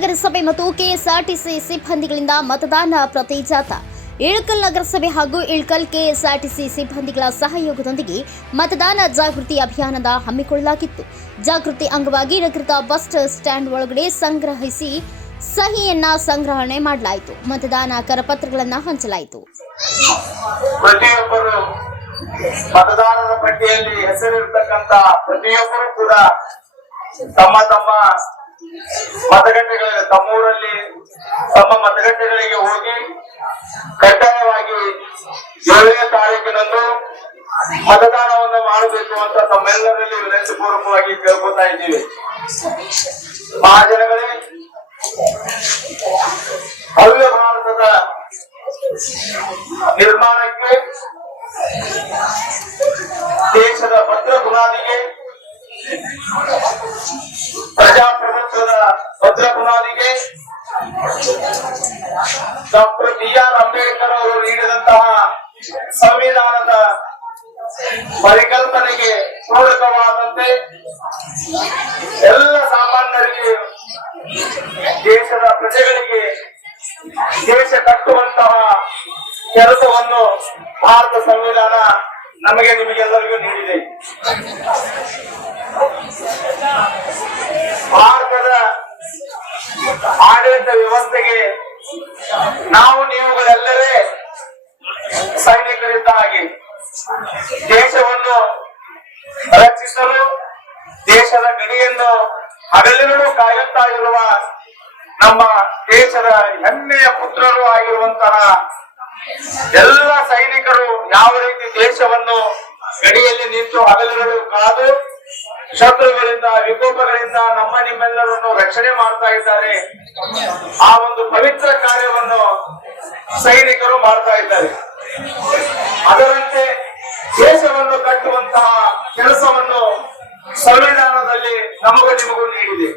ನಗರಸಭೆ ಮತ್ತು ಕೆಎಸ್ಆರ್ಟಿಸಿ ಸಿಬ್ಬಂದಿಗಳಿಂದ ಮತದಾನ ಪ್ರತಿಜಾತ. ಇಳಕಲ್ ನಗರಸಭೆ ಹಾಗೂ ಇಳಕಲ್ ಕೆಎಸ್ಆರ್ಟಿಸಿ ಸಿಬ್ಬಂದಿಗಳ ಸಹಯೋಗದೊಂದಿಗೆ ಮತದಾನ ಜಾಗೃತಿ ಅಭಿಯಾನದ ಹಮ್ಮಿಕೊಳ್ಳಲಾಗಿತ್ತು. ಜಾಗೃತಿ ಅಂಗವಾಗಿ ನಗರದ ಬಸ್ ಸ್ಟ್ಯಾಂಡ್ ಒಳಗಡೆ ಸಹಿಯನ್ನ ಸಂಗ್ರಹಣೆ ಮಾಡಲಾಯಿತು. ಮತದಾನ ಕರಪತ್ರಗಳನ್ನು ಹಂಚಲಾಯಿತು. ಪ್ರತಿಯೊಬ್ಬರು ಮತದಾರರ ಪಟ್ಟಿಯಲ್ಲಿ ಹೆಸರಿರ್ತಕ್ಕಂಥ ಪ್ರತಿಯೊಬ್ಬರು ಕೂಡ ತಮ್ಮ ಮತಗಟ್ಟೆಗಳಿಗೆ ತಮ್ಮೂರಲ್ಲಿ ತಮ್ಮ ಮತಗಟ್ಟೆಗಳಿಗೆ ಹೋಗಿ ಕಡ್ಡಾಯವಾಗಿ 7ನೇ ತಾರೀಕಿನಂದು ಮತದಾನವನ್ನು ಮಾಡಬೇಕು ಅಂತ ತಮ್ಮೆಲ್ಲರಲ್ಲಿ ವಿನಂತಿಪೂರ್ವಕವಾಗಿ ಕೇಳ್ಕೊತಾ ಇದ್ದೀವಿ. ಮಹಾಜನಗಳೇ, ಭವ್ಯ ಭಾರತದ ನಿರ್ಮಾಣಕ್ಕೆ ದೇಶದ ಭದ್ರ ಬುನಾದಿಗೆ ಪ್ರಜಾಪ್ರಭುತ್ವದ ಭದ್ರ ಬುನಾದಿಗೆ ಡಾಕ್ಟರ್ ಬಿ.ಆರ್. ಅಂಬೇಡ್ಕರ್ ಅವರು ನೀಡಿದಂತಹ ಸಂವಿಧಾನದ ಪರಿಕಲ್ಪನೆಗೆ ಪೂರಕವಾದಂತೆ ಎಲ್ಲ ಸಾಮಾನ್ಯರಿಗೆ ದೇಶದ ಪ್ರಜೆಗಳಿಗೆ ದೇಶ ಕಟ್ಟುವಂತಹ ಕೆಲಸವನ್ನು ಭಾರತ ಸಂವಿಧಾನ ನಿಮಗೆಲ್ಲರಿಗೂ ನೀಡಿದೆ. ಭಾರತದ ಆಡಳಿತ ವ್ಯವಸ್ಥೆಗೆ ನೀವುಗಳೆಲ್ಲರೇ ಸೈನಿಕರಿದ್ದ ಹಾಗೆ ದೇಶವನ್ನು ರಕ್ಷಿಸಲು ದೇಶದ ಗಡಿಯನ್ನು ಹಗಲಿರುಳು ಕಾಯುತ್ತಾ ಇರುವ ನಮ್ಮ ದೇಶದ ಹೆಮ್ಮೆಯ ಪುತ್ರರು ಆಗಿರುವಂತಹ ಎಲ್ಲ ಸೈನಿಕರು ಯಾವ ರೀತಿ ದೇಶವನ್ನು ಗಡಿಯಲ್ಲಿ ನಿಂತು ಹಗಲಿರುಳು ಕಾದು ಶತ್ರುಗಳಿಂದ ವಿಕೋಪಗಳಿಂದ ನಿಮ್ಮೆಲ್ಲರನ್ನು ರಕ್ಷಣೆ ಮಾಡ್ತಾ ಇದ್ದಾರೆ. ಆ ಒಂದು ಪವಿತ್ರ ಕಾರ್ಯವನ್ನು ಸೈನಿಕರು ಮಾಡ್ತಾ ಇದ್ದಾರೆ. ಅದರಂತೆ ದೇಶವನ್ನು ಕಟ್ಟುವಂತಹ ಕೆಲಸವನ್ನು ಸಂವಿಧಾನದಲ್ಲಿ ನಿಮಗೂ ನೀಡಿದೆ.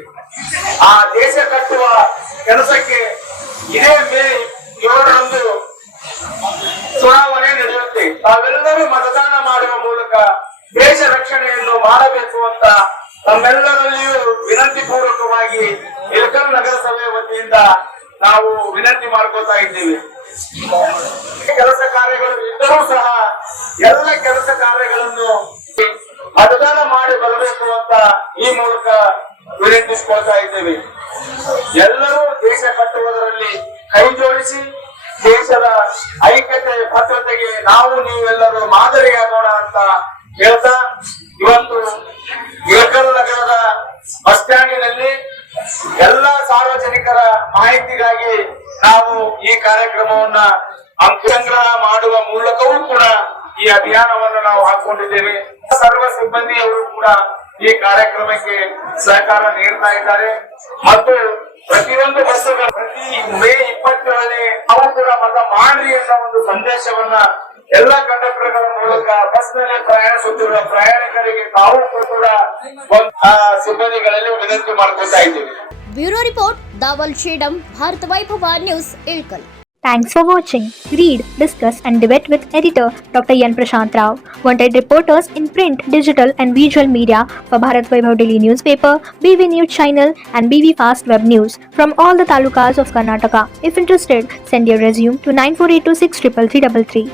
ಆ ದೇಶ ಕಟ್ಟುವ ಕೆಲಸಕ್ಕೆ ಇದೇ ಮೇ 7ರಂದು ಚುನಾವಣೆ ನಡೆಯುತ್ತೆ. ತಾವೆಲ್ಲರೂ ಮತದಾನ ಮಾಡುವ ಮೂಲಕ ದೇಶ ರಕ್ಷಣೆಯನ್ನು ಮಾಡಬೇಕು ಅಂತ ತಮ್ಮೆಲ್ಲರಲ್ಲಿಯೂ ವಿನಂತಿ ಪೂರ್ವಕವಾಗಿ ಇಳಕಲ್ ನಗರಸಭೆ ವತಿಯಿಂದ ನಾವು ವಿನಂತಿ ಮಾಡ್ಕೊತಾ ಇದ್ದೀವಿ. ಕೆಲಸ ಕಾರ್ಯಗಳು ಇದ್ದರೂ ಸಹ ಎಲ್ಲ ಕೆಲಸ ಕಾರ್ಯಗಳನ್ನು ಮತದಾನ ಮಾಡಿ ಬರಬೇಕು ಅಂತ ಈ ಮೂಲಕ ವಿನಂತಿಸ್ಕೊಳ್ತಾ ಇದ್ದೇವೆ. ಎಲ್ಲರೂ ದೇಶ ಕಟ್ಟುವುದರಲ್ಲಿ ಕೈ ಜೋಡಿಸಿ ದೇಶದ ಐಕ್ಯತೆ ಭದ್ರತೆಗೆ ನೀವೆಲ್ಲರೂ ಮಾದರಿಯಾಗೋಣ ಅಂತ ಹೇಳ್ತಾ, ಇವತ್ತು ಇಳಕಲ್ ನಗರದ ಬಸ್ ಸ್ಟ್ಯಾಂಡಿನಲ್ಲಿ ಎಲ್ಲ ಸಾರ್ವಜನಿಕರ ಮಾಹಿತಿಗಾಗಿ ನಾವು ಈ ಕಾರ್ಯಕ್ರಮವನ್ನ ಸಂಗ್ರಹ ಮಾಡುವ ಮೂಲಕವೂ ಕೂಡ ಈ ಅಭಿಯಾನವನ್ನು ನಾವು ಹಾಕೊಂಡಿದ್ದೇವೆ. ಸರ್ವ ಸಿಬ್ಬಂದಿಯವರು ಕೂಡ ಈ ಕಾರ್ಯಕ್ರಮಕ್ಕೆ ಸಹಕಾರ ನೀಡ್ತಾ ಇದ್ದಾರೆ ಮತ್ತು ಪ್ರತಿಯೊಂದು ಬಸ್ಸುಗಳು ಪ್ರತಿ ಮೇ 27ನೇ ನಾವು ಕೂಡ ಮತ ಮಾಡ್ರಿ ಅನ್ನೋ ಒಂದು ಸಂದೇಶವನ್ನ ಎಲ್ಲ ಕಂಡಕ್ಟರ್ಗಳ ಮೂಲಕ ಬಸ್ ನಲ್ಲಿ ಪ್ರಯಾಣಿಸುತ್ತಿರುವ ಪ್ರಯಾಣಿಕರಿಗೆ ತಾವು ಕೂಡ ಸಿಬ್ಬಂದಿಗಳಲ್ಲಿ ವಿನಂತಿ ಮಾಡ್ಕೊತಾ ಇದ್ದೀವಿ. ಬ್ಯೂರೋ ರಿಪೋರ್ಟ್ ದಾವಲ್ ಶೇಡಂ, ಭಾರತ ವೈಭವ news, Ilkal. Thanks for watching. Read, discuss and debate with editor Dr. Yan Prashant Rao. Wanted reporters in print, digital and visual media for Bharat Vaibhav Daily Newspaper, BV News Channel and BV Fast Web News from all the talukas of Karnataka. If interested, send your resume to 9482633333.